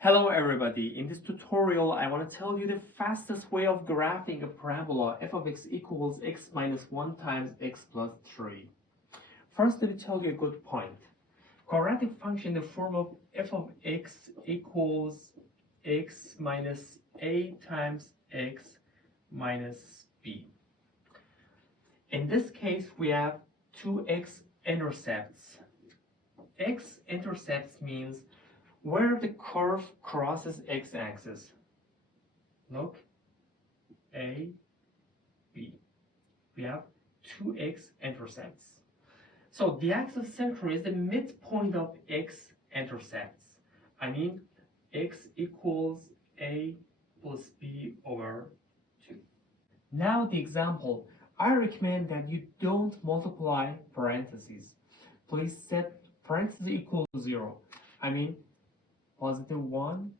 Hello everybody, in this tutorial I want to tell you the fastest way of graphing a parabola f of x equals x minus 1 times x plus 3. First, let me tell you a good point. Quadratic function in the form of f of x equals x minus a times x minus b. In this case we have two x-intercepts. X-intercepts means where the curve crosses x-axis. Look, A, B. We have two x-intercepts. So the axis of symmetry is the midpoint of x-intercepts. I mean, x equals A plus B over 2. Now the example. I recommend that you don't multiply parentheses. Please set parentheses equals 0. I mean, positive 1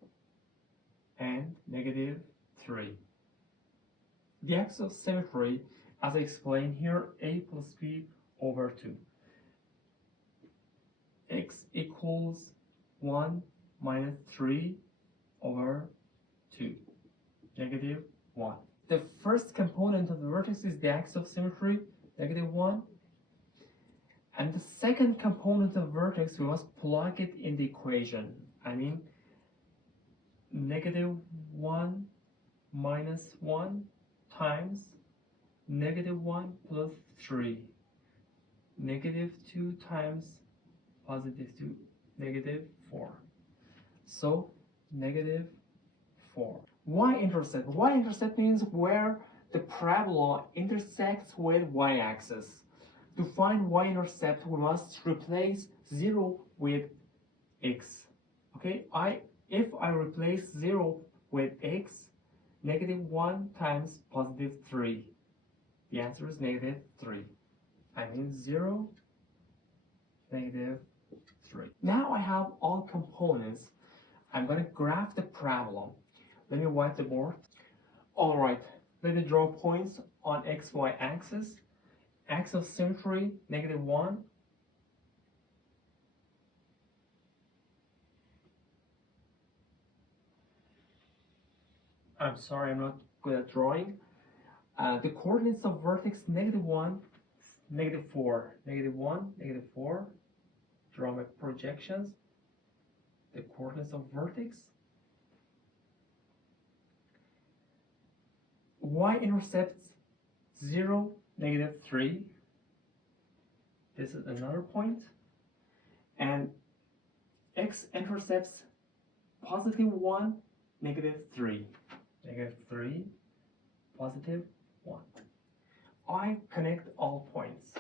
and negative 3. The axis of symmetry, as I explained here, a plus b over 2. X equals 1 minus 3 over 2, negative 1. The first component of the vertex is the axis of symmetry, negative 1. And the second component of the vertex, we must plug it in the equation. I mean, negative 1 minus 1 times negative 1 plus 3. Negative 2 times positive 2, negative 4. So, negative 4. Y-intercept. Y-intercept means where the parabola intersects with y-axis. To find y-intercept, we must replace 0 with x. Okay, if I replace 0 with x, negative 1 times positive 3. The answer is negative 3. I mean 0, negative 3. Now I have all components. I'm going to graph the parabola. Let me wipe the board. Alright, let me draw points on xy axis. Axis of symmetry, negative 1. I'm sorry, I'm not good at drawing. The coordinates of vertex, negative 1, negative 4. Negative 1, negative 4. Draw my projections. The coordinates of vertex. Y-intercepts 0, negative 3. This is another point. And x-intercepts positive 1, negative 3. Negative 3, positive 1. I connect all points.